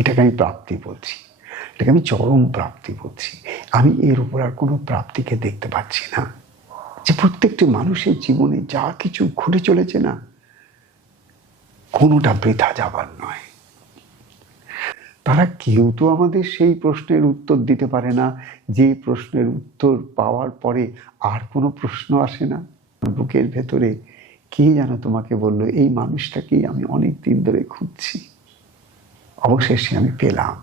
এটাকে আমি প্রাপ্তি বলছি, এটাকে আমি চরম প্রাপ্তি বলছি। আমি এর উপর আর কোনো প্রাপ্তিকে দেখতে পাচ্ছি না। যে প্রত্যেকটি মানুষের জীবনে যা কিছু ঘটে চলেছে না, কোনোটা বৃথা যাবার নয়। তারা কেউ তো আমাদের সেই প্রশ্নের উত্তর দিতে পারে না যে প্রশ্নের উত্তর পাওয়ার পরে আর কোনো প্রশ্ন আসে না। বুকের ভেতরে কে যেন তোমাকে বললো, এই মানুষটাকেই আমি অনেক দিন ধরে খুঁজছি, অবশেষে আমি পেলাম।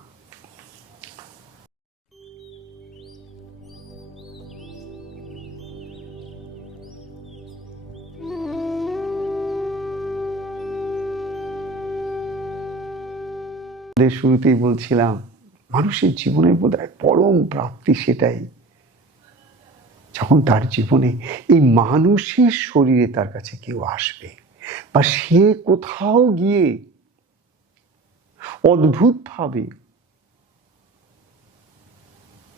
শুরুতেই বলছিলাম, মানুষের জীবনের বোধহয় পরম প্রাপ্তি সেটাই যখন তার জীবনে এই মানুষের শরীরে তার কাছে কেউ আসবে, বা সে কোথাও গিয়ে অদ্ভুতভাবে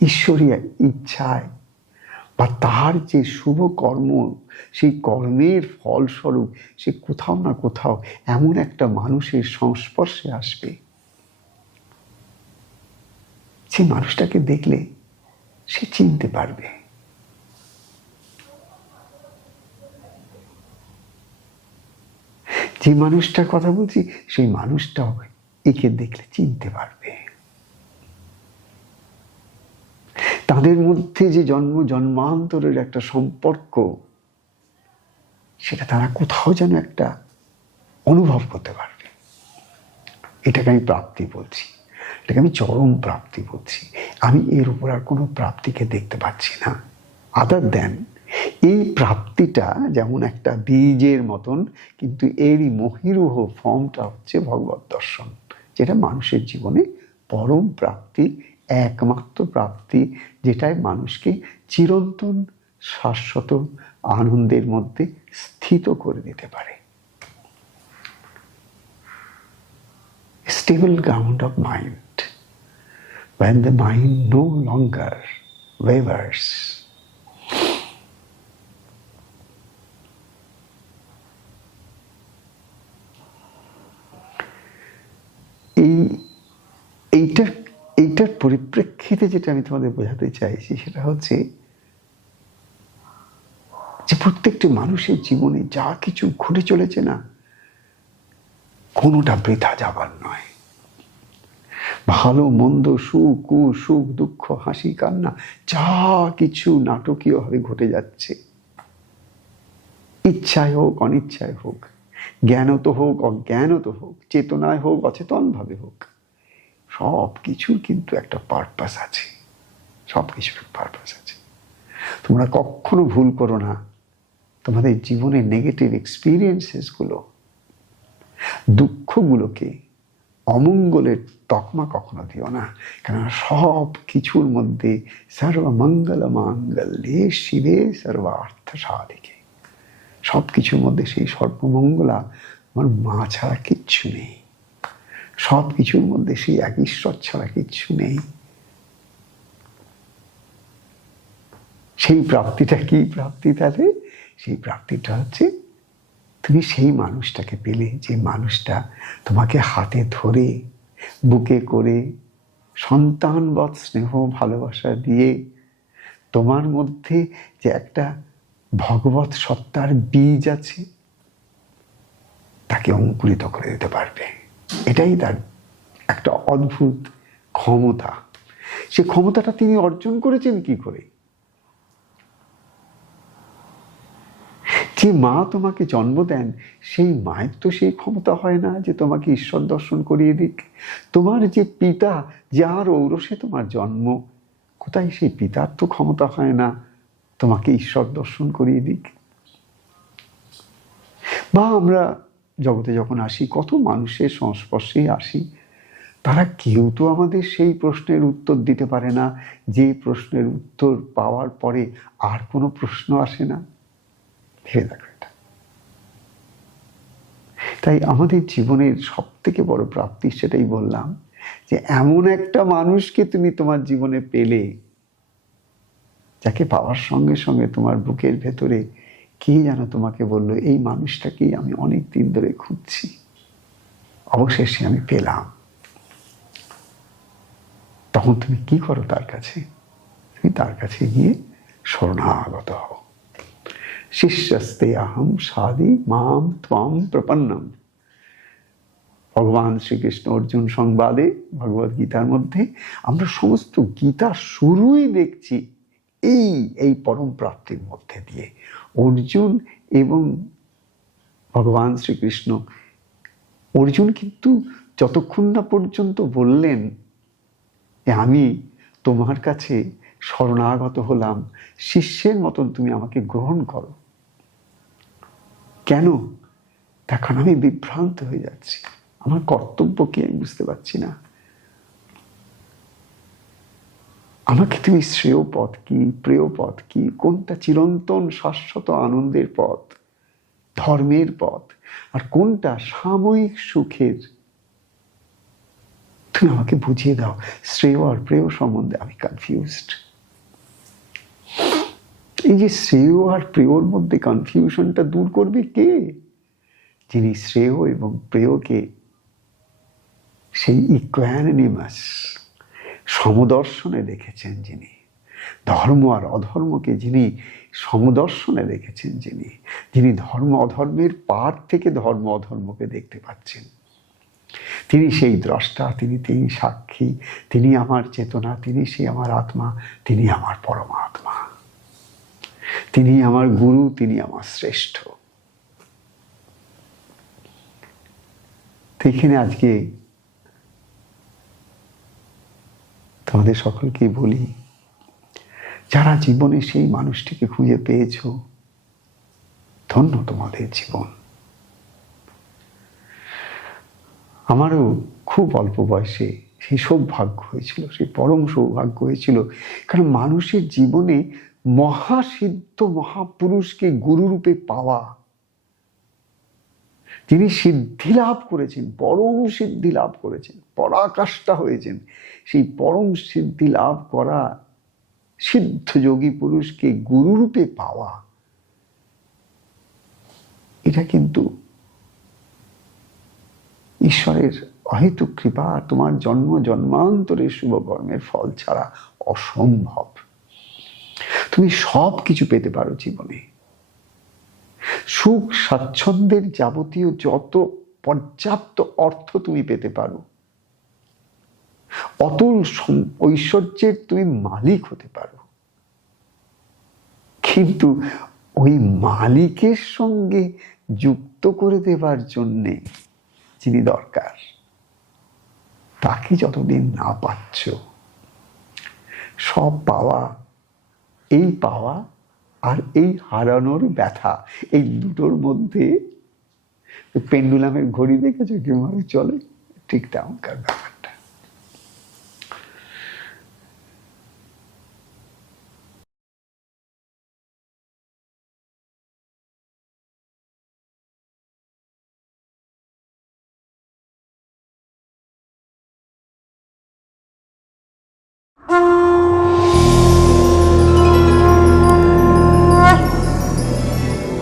ঈশ্বরীয় ইচ্ছায় বা তার যে শুভ কর্ম, সেই কর্মের ফলস্বরূপ সে কোথাও না কোথাও এমন একটা মানুষের সংস্পর্শে আসবে, যে মানুষটাকে দেখলে সে চিনতে পারবে। যে মানুষটার কথা বলছি, সেই মানুষটাও একে দেখলে চিনতে পারবে। তাদের মধ্যে যে জন্ম জন্মান্তরের একটা সম্পর্ক, সেটা তারা কোথাও যেন একটা অনুভব করতে পারবে। এটাকে আমি প্রাপ্তি বলছি, এটাকে আমি চরম প্রাপ্তি বলছি। আমি এর উপর আর কোনো প্রাপ্তিকে দেখতে পাচ্ছি না, আদার দেন এই প্রাপ্তিটা যেমন একটা বীজের মতন, কিন্তু এরই মহিরুহ ফর্মটা হচ্ছে ভগবত দর্শন, যেটা মানুষের জীবনে পরম প্রাপ্তি, একমাত্র প্রাপ্তি, যেটাই মানুষকে চিরন্তন শাশ্বত আনন্দের মধ্যে স্থিত করে দিতে পারে। Stable ground of mind, when the mind no longer wavers. এইটার পরিপ্রেক্ষিতে যেটা আমি তোমাদের বোঝাতে চাইছি, সেটা হচ্ছে যে প্রত্যেকটি মানুষের জীবনে যা কিছু ঘটে চলেছে না, কোনোটা বৃথা যাবার নয়। ভালো মন্দ, সুখ কুসুখ, দুঃখ হাসি কান্না, যা কিছু নাটকীয়ভাবে ঘটে যাচ্ছে, ইচ্ছায় হোক অনিচ্ছায় হোক, জ্ঞানত হোক অজ্ঞানত হোক, চেতনায় হোক অচেতন ভাবে হোক, সব কিছুর কিন্তু একটা পারপাস আছে। সব কিছুর পারপাস আছে। তোমরা কখনো ভুল করো না তোমাদের জীবনের নেগেটিভ এক্সপিরিয়েন্সেস গুলো, দুঃখগুলোকে অমঙ্গলের তকমা কখনো দিও না। কেননা সব কিছুর মধ্যে সর্বমঙ্গল মাঙ্গল্যে শিবে সর্বার্থ সাধিকে, সব কিছুর মধ্যে সেই সর্বমঙ্গলা আমার মা ছাড়া কিচ্ছু নেই। সব কিছুর মধ্যে সেই এক ঈশ্বর ছাড়া কিচ্ছু নেই। সেই প্রাপ্তিটা কি প্রাপ্তি? তাহলে সেই প্রাপ্তিটা হচ্ছে তুমি সেই মানুষটাকে পেলে, যে মানুষটা তোমাকে হাতে ধরে বুকে করে সন্তানবৎ স্নেহ ভালোবাসা দিয়ে তোমার মধ্যে যে একটা ভগবৎ সত্তার বীজ আছে, তাকে অঙ্কুরিত করে দিতে পারবে। এটাই তার একটা অদ্ভুত ক্ষমতা। সে ক্ষমতাটা তিনি অর্জন করেছেন কি করে? যে মা তোমাকে জন্ম দেন, সেই মায়ের তো সেই ক্ষমতা হয় না যে তোমাকে ঈশ্বর দর্শন করিয়ে দিক। তোমার যে পিতা, যার ঔরসে তোমার জন্ম, কোথায় সেই পিতার তো ক্ষমতা হয় না তোমাকে ঈশ্বর দর্শন করিয়ে দিক। বা আমরা জগতে যখন আসি, কত মানুষের সংস্পর্শেই আসি, তারা কেউ তো আমাদের সেই প্রশ্নের উত্তর দিতে পারে না যে প্রশ্নের উত্তর পাওয়ার পরে আর কোনো প্রশ্ন আসে না। ভেবে দেখো এটা। তাই আমাদের জীবনের সব থেকে বড় প্রাপ্তি, সেটাই বললাম, যে এমন একটা মানুষকে তুমি তোমার জীবনে পেলে, যাকে পাওয়ার সঙ্গে সঙ্গে তোমার বুকের ভেতরে কে যেন তোমাকে বললো, এই মানুষটাকেই আমি অনেক দিন ধরে খুঁজছি, অবশেষে আমি পেলাম। তখন তুমি কি করো তার কাছে? তুমি তার কাছে গিয়ে শরণাগত হও। শিষ্যস্তে আহম সাদি মাম ত্বম প্রপন্নম। ভগবান শ্রীকৃষ্ণ অর্জুন সংবাদে ভগবদ গীতার মধ্যে আমরা সমস্ত গীতা শুরুই দেখছি এই পরম প্রাপ্তির মধ্যে দিয়ে। অর্জুন এবং ভগবান শ্রীকৃষ্ণ, অর্জুন কিন্তু যতক্ষণ না পর্যন্ত বললেন যে আমি তোমার কাছে শরণাগত হলাম, শিষ্যের মতন তুমি আমাকে গ্রহণ করো। কেন? তখন আমি বিভ্রান্ত হয়ে যাচ্ছি, আমার কর্তব্য কি আমি বুঝতে পারছি না। আমাকে তুমি শ্রেয় পথ কি, প্রিয় পথ কি, কোনটা চিরন্তন শাশ্বত আনন্দের পথ, ধর্মের পথ, আর কোনটা সাময়িক সুখের, তুমি আমাকে বুঝিয়ে দাও। শ্রেয় আর প্রেয় সম্বন্ধে আমি কনফিউজড। এই যে শ্রেয় আর প্রেয়র মধ্যে কনফিউশনটা দূর করবে কে? যিনি শ্রেয় এবং প্রেয়কে সেই ইকুয়ানিমাস সমদর্শনে দেখেছেন, যিনি ধর্ম আর অধর্মকে যিনি সমদর্শনে দেখেছেন, যিনি ধর্ম অধর্মের পার থেকে ধর্ম অধর্মকে দেখতে পাচ্ছেন, তিনি সেই দ্রষ্টা, তিনি সাক্ষী, তিনি আমার চেতনা, তিনি সেই আমার আত্মা, তিনি আমার পরমাত্মা, তিনি আমার গুরু, তিনি আমার শ্রেষ্ঠ। তো এখানে আজকে তোমাদের সকলকেই বলি, যারা জীবনে সেই মানুষটিকে খুঁজে পেয়েছ, ধন্য তোমাদের জীবন। আমারও খুব অল্প বয়সে সেই সৌভাগ্য হয়েছিল, সেই পরম সৌভাগ্য হয়েছিল। কারণ মানুষের জীবনে মহাসিদ্ধ মহাপুরুষকে গুরুরূপে পাওয়া, যিনি সিদ্ধি লাভ করেছেন, পরম সিদ্ধি লাভ করেছেন, পরাকাষ্ঠা হয়েছেন, সেই পরম সিদ্ধি লাভ করা সিদ্ধ যোগী পুরুষকে গুরুরূপে পাওয়া, এটা কিন্তু ঈশ্বরের অহেতুক কৃপা, তোমার জন্ম জন্মান্তরের শুভকর্মের ফল ছাড়া অসম্ভব। তুমি সব কিছু পেতে পারো জীবনে, সুখ স্বাচ্ছন্দ্যের যাবতীয় যত পর্যাপ্ত অর্থ তুমি পেতে পারো, অতুল ঐশ্বর্যের তুমি মালিক হতে পারো, কিন্তু ওই মালিকের সঙ্গে যুক্ত করে দেবার জন্যে যিনি দরকার, তাকে যতদিন না পাচ্ছ, সব পাওয়া, এই পাওয়া আর এই হারানোর ব্যথা, এই দুটোর মধ্যে পেন্ডুলামের ঘড়ি দেখেছো কিভাবে চলে, ঠিক তেমনকার ব্যাপার।